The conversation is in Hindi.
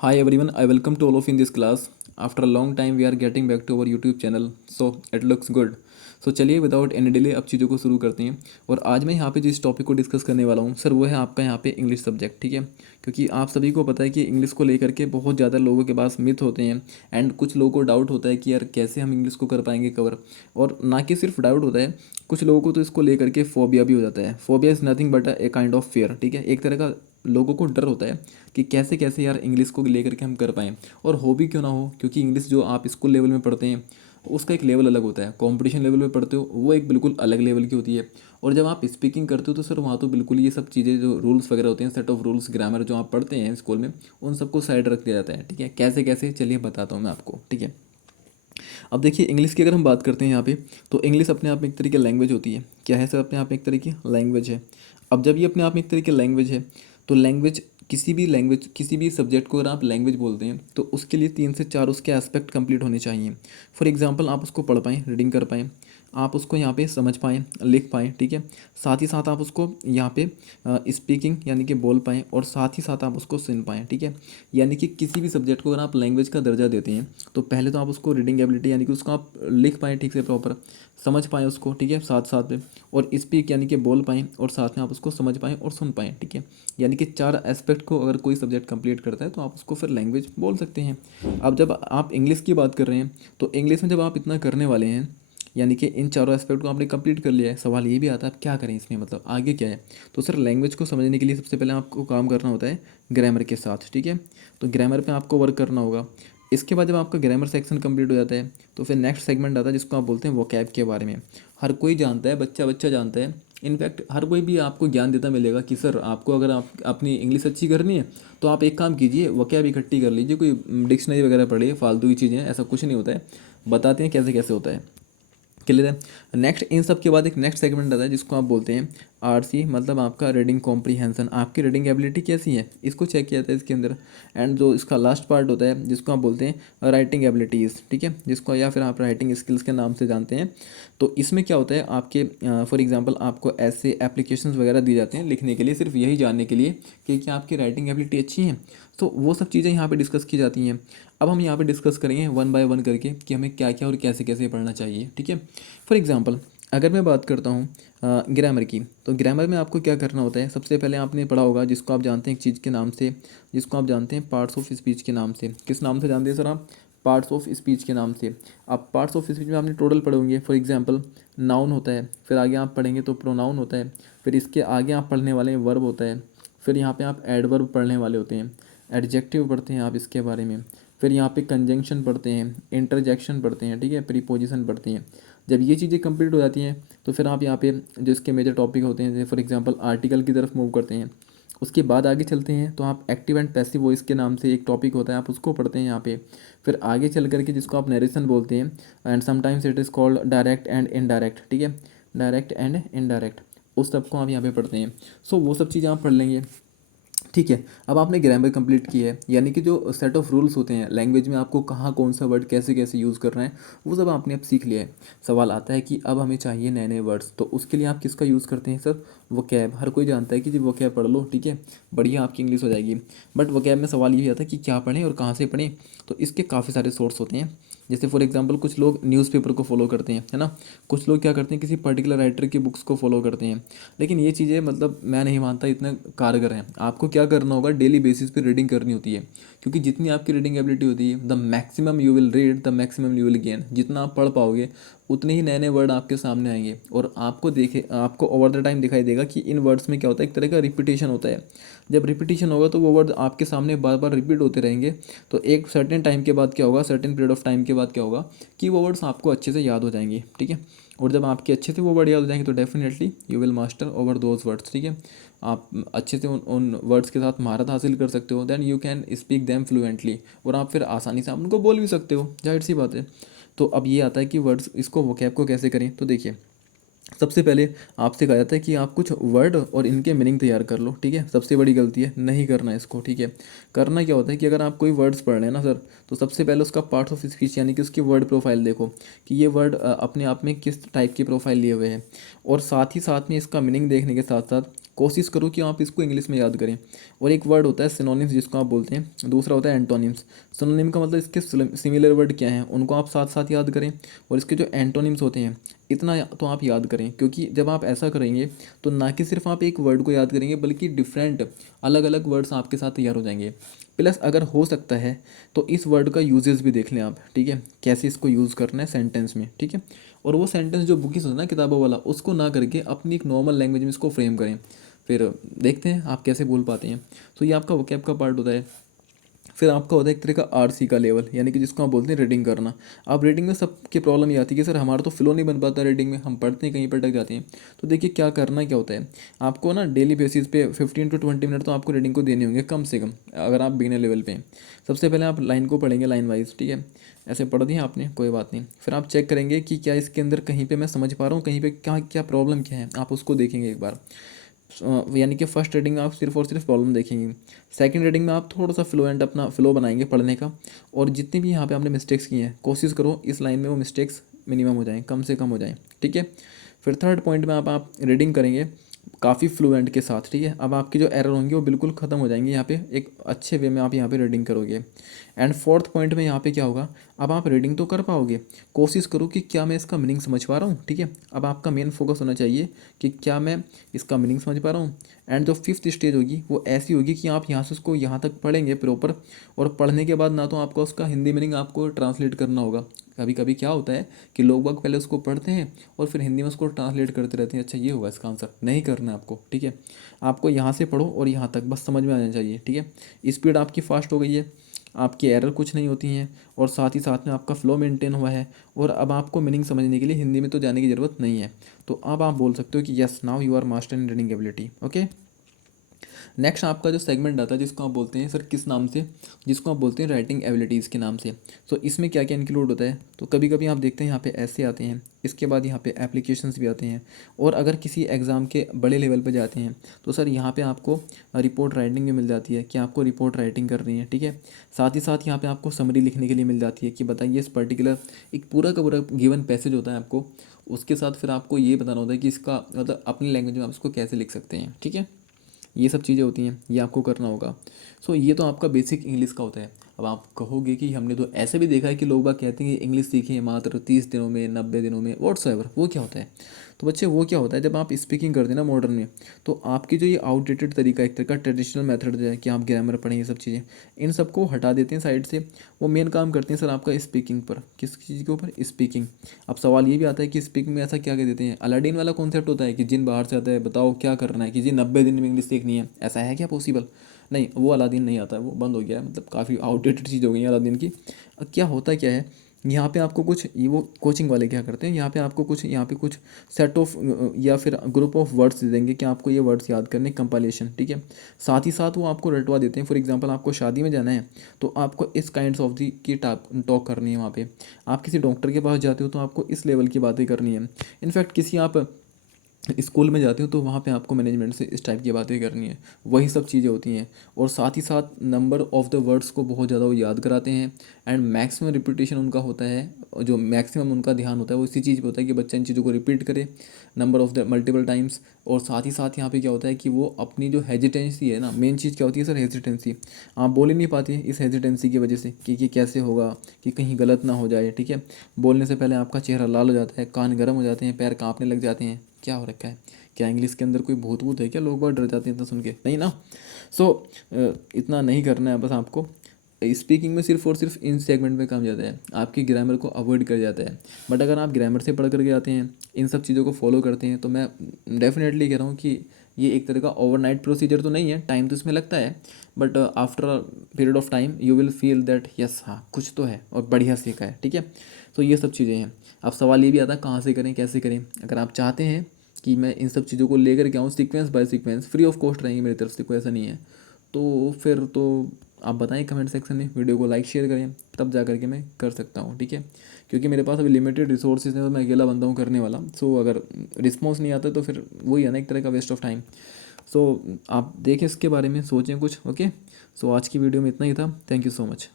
Hi everyone, I welcome to all of you in this class. After a long time we are getting back to our YouTube channel, so it looks good. So चलिए विदाउट एनी डिले अब चीज़ों को शुरू करते हैं। और आज मैं यहाँ पे जिस टॉपिक को डिस्कस करने वाला हूँ सर वो है आपका यहाँ पे इंग्लिश सब्जेक्ट, ठीक है। क्योंकि आप सभी को पता है कि इंग्लिश को लेकर के बहुत ज़्यादा लोगों के पास मिथ होते हैं एंड कुछ लोगों को डाउट होता है कि यार कैसे हम इंग्लिश को कर पाएंगे कवर। और ना कि सिर्फ डाउट होता है, कुछ लोगों को तो इसको लेकर के फोबिया भी हो जाता है। Phobia is nothing but a kind of fair, ठीक है। एक तरह का लोगों को डर होता है कि कैसे कैसे यार इंग्लिश को लेकर के हम कर पाएँ। और हो भी क्यों ना हो, क्योंकि इंग्लिश जो आप स्कूल लेवल में पढ़ते हैं उसका एक लेवल अलग होता है, कंपटीशन लेवल में पढ़ते हो वो एक बिल्कुल अलग लेवल की होती है। और जब आप स्पीकिंग करते हो तो सर वहाँ तो बिल्कुल ये सब चीज़ें जो रूल्स वगैरह होते हैं, सेट ऑफ रूल्स ग्रामर जो आप पढ़ते हैं स्कूल में, उन सबको साइड रख दिया जाता है, ठीक है। कैसे कैसे चलिए बताता हूँ मैं आपको, ठीक है। अब देखिए इंग्लिश की अगर हम बात करते हैं यहाँ पे, तो इंग्लिश अपने आप में एक तरीके की लैंग्वेज होती है। क्या है सर? अपने आप में एक तरीके की लैंग्वेज है। अब जब ये अपने आप में एक तरीके की लैंग्वेज है, तो लैंग्वेज किसी भी सब्जेक्ट को अगर आप लैंग्वेज बोलते हैं तो उसके लिए 3 से 4 उसके एस्पेक्ट कंप्लीट होने चाहिए। फॉर एग्जांपल आप उसको पढ़ पाएँ, रीडिंग कर पाएँ, आप उसको यहाँ पे समझ पाएँ, लिख पाएँ, ठीक है। साथ ही साथ आप उसको यहाँ पे स्पीकिंग यानी कि बोल पाएँ, और साथ ही साथ आप उसको सुन पाएँ, ठीक है। यानी कि किसी भी सब्जेक्ट को अगर आप लैंग्वेज का दर्जा देते हैं तो पहले तो आप उसको रीडिंग एबिलिटी यानी कि उसको आप लिख पाएँ ठीक से प्रॉपर, समझ पाएँ उसको, ठीक है, साथ साथ में, और स्पीक यानी कि बोल पाएँ, और साथ में आप उसको समझ पाएँ और सुन पाएँ, ठीक है। यानी कि 4 एस्पेक्ट को अगर कोई सब्जेक्ट कंप्लीट करता है तो आप उसको फिर लैंग्वेज बोल सकते हैं। अब जब आप इंग्लिश की बात कर रहे हैं तो इंग्लिश में जब आप इतना करने वाले हैं, यानी कि इन चारों एस्पेक्ट को आपने कंप्लीट कर लिया है, सवाल ये भी आता है आप क्या करें इसमें, मतलब आगे क्या है। तो सर लैंग्वेज को समझने के लिए सबसे पहले आपको काम करना होता है ग्रामर के साथ, ठीक है। तो ग्रामर पे आपको वर्क करना होगा। इसके बाद जब आपका ग्रामर सेक्शन कंप्लीट हो जाता है तो फिर नेक्स्ट सेगमेंट आता है जिसको आप बोलते हैं वोकैब के बारे में। हर कोई जानता है, बच्चा बच्चा जानता है, इनफैक्ट हर कोई भी आपको ज्ञान देता मिलेगा कि सर आपको अगर आप अपनी इंग्लिश अच्छी करनी है तो आप एक काम कीजिए, वोकैब इकट्ठी कर लीजिए, कोई डिक्शनरी वगैरह पढ़िए, फालतू की चीज़ें हैं, ऐसा कुछ नहीं होता है। बताते हैं कैसे कैसे होता है, क्लियर है। नेक्स्ट इन सब के बाद एक नेक्स्ट सेगमेंट आता है जिसको आप बोलते हैं आरसी, मतलब आपका रीडिंग कॉम्प्रीहेंशन, आपकी रीडिंग एबिलिटी कैसी है इसको चेक किया जाता है इसके अंदर। एंड जो इसका लास्ट पार्ट होता है जिसको आप बोलते हैं राइटिंग एबिलिटीज़, ठीक है, जिसको या फिर आप राइटिंग स्किल्स के नाम से जानते हैं। तो इसमें क्या होता है आपके फॉर एग्जांपल आपको ऐसे एप्लीकेशंस वगैरह दिए जाते हैं लिखने के लिए, सिर्फ यही जानने के लिए कि क्या आपकी राइटिंग एबिलिटी अच्छी है। तो वो सब चीज़ें यहाँ पे डिस्कस की जाती हैं। अब हम यहाँ पे डिस्कस करेंगे वन बाय वन करके कि हमें क्या क्या और कैसे कैसे पढ़ना चाहिए, ठीक है। फॉर एग्जांपल अगर मैं बात करता हूँ ग्रामर की, तो ग्रामर में आपको क्या करना होता है, सबसे पहले आपने पढ़ा होगा जिसको आप जानते हैं एक चीज़ के नाम से, जिसको आप जानते हैं पार्ट्स ऑफ स्पीच के नाम से। किस नाम से जानते हैं सर आप? पार्ट्स ऑफ स्पीच के नाम से। अब पार्ट्स ऑफ स्पीच में आपने टोटल पढ़े होंगे। फॉर एग्जांपल नाउन होता है, फिर आगे आप पढ़ेंगे तो प्रोनाउन होता है, फिर इसके आगे आप पढ़ने वाले वर्ब होता है, फिर यहाँ पे आप एडवर्ब पढ़ने वाले होते हैं, एडजेक्टिव पढ़ते हैं आप इसके बारे में, फिर यहाँ पे कंजंक्शन पढ़ते हैं, इंटरजेक्शन पढ़ते हैं, ठीक है, प्रीपोजिशन पढ़ते हैं। जब ये चीज़ें कंप्लीट हो जाती हैं तो फिर आप यहाँ पे जो इसके मेजर टॉपिक होते हैं, जैसे फॉर एग्जांपल आर्टिकल की तरफ मूव करते हैं। उसके बाद आगे चलते हैं तो आप एक्टिव एंड पैसिव वॉइस के नाम से एक टॉपिक होता है, आप उसको पढ़ते हैं यहाँ पे। फिर आगे चल करके जिसको आप नरेशन बोलते हैं, and sometimes it is called direct and indirect, ठीक है, डायरेक्ट एंड इनडायरेक्ट, उस सब को आप यहाँ पे पढ़ते हैं। सो वो सब चीज़ें आप पढ़ लेंगे, ठीक है। अब आपने ग्रामर कंप्लीट की है, यानी कि जो सेट ऑफ रूल्स होते हैं लैंग्वेज में, आपको कहाँ कौन सा वर्ड कैसे कैसे यूज़ करना है वो सब आपने अब सीख लिया है। सवाल आता है कि अब हमें चाहिए नए नए वर्ड्स, तो उसके लिए आप किसका यूज़ करते हैं सर? वोकैब। हर कोई जानता है कि जी वोकैब पढ़ लो, ठीक है, बढ़िया आपकी इंग्लिश हो जाएगी। बट वोकैब में सवाल ये आता है कि क्या पढ़ें और कहाँ से पढ़ें। तो इसके काफ़ी सारे सोर्स होते हैं। जैसे फॉर एग्जांपल कुछ लोग न्यूज़पेपर को फॉलो करते हैं, है ना, कुछ लोग क्या करते हैं किसी पर्टिकुलर राइटर की बुक्स को फॉलो करते हैं। लेकिन ये चीज़ें मतलब मैं नहीं मानता इतना कारगर हैं। आपको क्या करना होगा, डेली बेसिस पे रीडिंग करनी होती है, क्योंकि जितनी आपकी रीडिंग एबिलिटी होती है, the maximum you will read the maximum you will gain. जितना आप पढ़ पाओगे उतने ही नए नए वर्ड आपके सामने आएंगे, और आपको ओवर द टाइम दिखाई देगा कि इन वर्ड्स में क्या होता है, एक तरह का रिपीटेशन होता है। जब रिपीटेशन होगा तो वो वर्ड आपके सामने बार बार रिपीट होते रहेंगे। तो एक सर्टेन टाइम के बाद क्या होगा, सर्टेन पीरियड ऑफ टाइम के बाद क्या होगा कि वो वर्ड्स आपको अच्छे से याद हो जाएंगे, ठीक है। और जब आपके अच्छे से वो वर्ड याद हो जाएंगे तो definitely you will master over those words, ठीक है। आप अच्छे से उन वर्ड्स के साथ महारत हासिल कर सकते हो, then you can speak them fluently, और आप फिर आसानी से आप उनको बोल भी सकते हो, जाहिर सी बात है। तो अब ये आता है कि वर्ड्स इसको वोकैब को कैसे करें। तो देखिए सबसे पहले आपसे कहा जाता है कि आप कुछ वर्ड और इनके मीनिंग तैयार कर लो, ठीक है। सबसे बड़ी गलती है नहीं करना इसको, ठीक है। करना क्या होता है कि अगर आप कोई वर्ड्स पढ़ रहे हैं ना सर, तो सबसे पहले उसका पार्ट्स ऑफ स्पीच यानी कि उसकी वर्ड प्रोफाइल देखो कि ये वर्ड अपने आप में किस टाइप की प्रोफाइल लिए हुए हैं, और साथ ही साथ में इसका मीनिंग देखने के साथ साथ कोशिश करो कि आप इसको इंग्लिश में याद करें। और एक वर्ड होता है सिनोनिम्स जिसको आप बोलते हैं, दूसरा होता है एंटोनिम्स। सिनोनिम का मतलब इसके सिमिलर वर्ड क्या हैं उनको आप साथ साथ याद करें, और इसके जो एंटोनिम्स होते हैं इतना तो आप याद करें, क्योंकि जब आप ऐसा करेंगे तो ना कि सिर्फ आप एक वर्ड को याद करेंगे बल्कि डिफरेंट अलग अलग वर्ड्स आपके साथ तैयार हो जाएंगे। प्लस अगर हो सकता है तो इस वर्ड का यूजेस भी देख लें आप, ठीक है, कैसे इसको यूज़ करना है सेंटेंस में, ठीक है। और वो सेंटेंस जो बुकिस होता है ना किताबों वाला, उसको ना करके अपनी एक नॉर्मल लैंग्वेज में इसको फ्रेम करें, फिर देखते हैं आप कैसे बोल पाते हैं। तो ये आपका वोकैब का पार्ट होता है। फिर आपका होता है एक तरह का आरसी का लेवल, यानी कि जिसको आप बोलते हैं रीडिंग करना। अब रीडिंग में सबकी प्रॉब्लम ये आती है कि सर हमारा तो फ्लो नहीं बन पाता रीडिंग में, हम पढ़ते हैं कहीं पर अटक जाते हैं। तो देखिए क्या करना क्या होता है, आपको ना डेली बेसिस पे 15 to 20 मिनट तो आपको रीडिंग को देने होंगे कम से कम, अगर आप बिगिनर लेवल पे हैं। सबसे पहले आप लाइन को पढ़ेंगे लाइन वाइज, ठीक है, ऐसे पढ़ दिया आपने, कोई बात नहीं। फिर आप चेक करेंगे कि क्या इसके अंदर कहीं पे मैं समझ पा रहा हूँ, कहीं पे क्या क्या प्रॉब्लम क्या है, आप उसको देखेंगे एक बार। यानी कि फर्स्ट रीडिंग में आप सिर्फ और सिर्फ प्रॉब्लम देखेंगे। सेकंड रीडिंग में आप थोड़ा सा फ्लुएंट अपना फ्लो बनाएंगे पढ़ने का, और जितनी भी यहाँ पे आपने मिस्टेक्स की हैं कोशिश करो इस लाइन में वो मिस्टेक्स मिनिमम हो जाएं, कम से कम हो जाएं, ठीक है। फिर थर्ड पॉइंट में आप रीडिंग करेंगे काफ़ी फ्लुएंट के साथ, ठीक है। अब आपकी जो एरर होंगी वो बिल्कुल ख़त्म हो जाएंगी, यहाँ पे एक अच्छे वे में आप यहाँ पे रीडिंग करोगे। एंड फोर्थ पॉइंट में यहाँ पे क्या होगा, अब आप रीडिंग तो कर पाओगे, कोशिश करो कि क्या मैं इसका मीनिंग समझ पा रहा हूँ, ठीक है। अब आपका मेन फोकस होना चाहिए कि क्या मैं इसका मीनिंग समझ पा रहा हूँ। एंड जो फिफ्थ स्टेज होगी वो ऐसी होगी कि आप यहाँ से उसको यहाँ तक पढ़ेंगे प्रॉपर, और पढ़ने के बाद ना तो आपका उसका हिंदी मीनिंग आपको ट्रांसलेट करना होगा। कभी कभी क्या होता है कि लोग बाग पहले उसको पढ़ते हैं और फिर हिंदी में उसको ट्रांसलेट करते रहते हैं, अच्छा ये होगा इसका आंसर, नहीं करना है आपको, ठीक है। आपको यहाँ से पढ़ो और यहाँ तक बस समझ में आ जाना चाहिए, ठीक है। स्पीड आपकी फास्ट हो गई है, आपकी एरर कुछ नहीं होती हैं, और साथ ही साथ में आपका फ्लो मेंटेन हुआ है, और अब आपको मीनिंग समझने के लिए हिंदी में तो जाने की ज़रूरत नहीं है। तो अब आप बोल सकते हो कि yes now you are master in reading ability, okay. Next आपका जो सेगमेंट आता है जिसको आप बोलते हैं सर किस नाम से, जिसको आप बोलते हैं राइटिंग एबिलिटीज़ के नाम से। तो इसमें क्या क्या इंक्लूड होता है, तो कभी कभी आप देखते हैं यहाँ पे ऐसे आते हैं, इसके बाद यहाँ पे एप्लीकेशंस भी आते हैं, और अगर किसी एग्ज़ाम के बड़े लेवल पे जाते हैं तो सर यहाँ पे आपको रिपोर्ट राइटिंग भी मिल जाती है कि आपको रिपोर्ट राइटिंग करनी है, ठीक है। साथ ही साथ यहाँ पे आपको समरी लिखने के लिए मिल जाती है कि बताइए इस पर्टिकुलर एक पूरा का पूरा गिवन पैसेज होता है आपको, उसके साथ फिर आपको ये बताना होता है कि इसका मतलब अपनी लैंग्वेज में आप इसको कैसे लिख सकते हैं, ठीक है। ये सब चीज़ें होती हैं, ये आपको करना होगा। सो ये तो आपका बेसिक इंग्लिश का होता है। अब आप कहोगे कि हमने तो ऐसे भी देखा है कि लोग बाग कहते हैं कि इंग्लिश सीखी है मात्र 30 दिनों में, 90 दिनों में, व्हाट्सएवर, वो क्या होता है। तो बच्चे वो क्या होता है, जब आप स्पीकिंग करते हैं ना मॉडर्न में, तो आपकी जो ये आउटडेटेड तरीका, एक तरह का ट्रेडिशनल मेथड जो है कि आप ग्रामर पढ़ें, ये सब चीज़ें, इन सबको हटा देते हैं साइड से। वो मेन काम करते हैं सर आपका स्पीकिंग पर, किस चीज़ के ऊपर, स्पीकिंग। अब सवाल ये भी आता है कि स्पीकिंग में ऐसा क्या कह देते हैं, अलादीन वाला कॉन्सेप्ट होता है कि जिन बाहर से आता है बताओ क्या करना है, कि जी 90 दिन में इंग्लिश सीखनी है, ऐसा है क्या पॉसिबल। नहीं, वो अलादीन नहीं आता है, वो बंद हो गया है, मतलब काफ़ी आउटडेटेड चीज़ हो गई है अलादीन की। क्या होता क्या है, यहाँ पे आपको कुछ ये वो कोचिंग वाले क्या करते हैं, यहाँ पे आपको कुछ यहाँ पे कुछ सेट ऑफ या फिर ग्रुप ऑफ वर्ड्स दे देंगे कि आपको ये वर्ड्स याद करने, कंपाइलेशन, ठीक है। साथ ही साथ वो आपको रटवा देते हैं। फॉर एग्जांपल आपको शादी में जाना है तो आपको इस काइंड्स ऑफ दी की टॉक करनी है वहाँ पे। आप किसी डॉक्टर के पास जाते हो तो आपको इस लेवल की बातें करनी है। इनफैक्ट किसी आप स्कूल में जाते हो तो वहाँ पे आपको मैनेजमेंट से इस टाइप की बातें करनी है, वही सब चीज़ें होती हैं। और साथ ही साथ नंबर ऑफ़ द वर्ड्स को बहुत ज़्यादा वो याद कराते हैं, एंड मैक्सिमम रिपीटेशन उनका होता है, और जो मैक्सिमम उनका ध्यान होता है वो इसी चीज़ पे होता है कि बच्चा इन चीज़ों को रिपीट करे number of the multiple times. और साथ ही साथ यहाँ पे क्या होता है कि वो अपनी जो हेजिटेंसी है ना, मेन चीज़ क्या होती है सर, हेजिटेंसी। आप बोल ही नहीं पाती इस हेजिटेंसी की वजह से कि ये कैसे होगा, कि कहीं गलत ना हो जाए, ठीक है। बोलने से पहले आपका चेहरा लाल हो जाता है, कान गर्म हो जाते हैं, पैर काँपने लग जाते हैं, क्या हो रखा है, क्या इंग्लिश के अंदर कोई भूत भूत है क्या, लोग बहुत डर जाते हैं इतना सुन के, नहीं ना। सो इतना नहीं करना है बस आपको। स्पीकिंग में सिर्फ और सिर्फ इन सेगमेंट में काम जाता है, आपकी ग्रामर को अवॉइड कर जाता है। बट अगर आप ग्रामर से पढ़ करके आते हैं, इन सब चीज़ों को फॉलो करते हैं, तो मैं डेफिनेटली कह रहा हूँ कि ये एक तरह का ओवरनाइट प्रोसीजर तो नहीं है, टाइम तो इसमें लगता है, but after a period of time you will feel that yes हाँ कुछ तो है और बढ़िया सीखा है, ठीक है। तो ये सब चीज़ें हैं। अब सवाल ये भी आता है कहाँ से करें, कैसे करें। अगर आप चाहते हैं कि मैं इन सब चीज़ों को लेकर के आऊँ sequence by sequence, free of cost रहेंगी मेरी तरफ से, कोई ऐसा नहीं है, तो फिर तो आप बताएं कमेंट सेक्शन में, वीडियो को लाइक शेयर करें, तब जा करके मैं कर सकता हूँ, ठीक है। क्योंकि मेरे पास अभी लिमिटेड रिसोर्सेज हैं, तो मैं अकेला बंदा हूँ करने वाला। सो अगर रिस्पॉन्स नहीं आता तो फिर वही है ना, एक तरह का वेस्ट ऑफ टाइम। सो आप देखें इसके बारे में, सोचें कुछ, ओके। सो आज की वीडियो में इतना ही था, थैंक यू सो मच।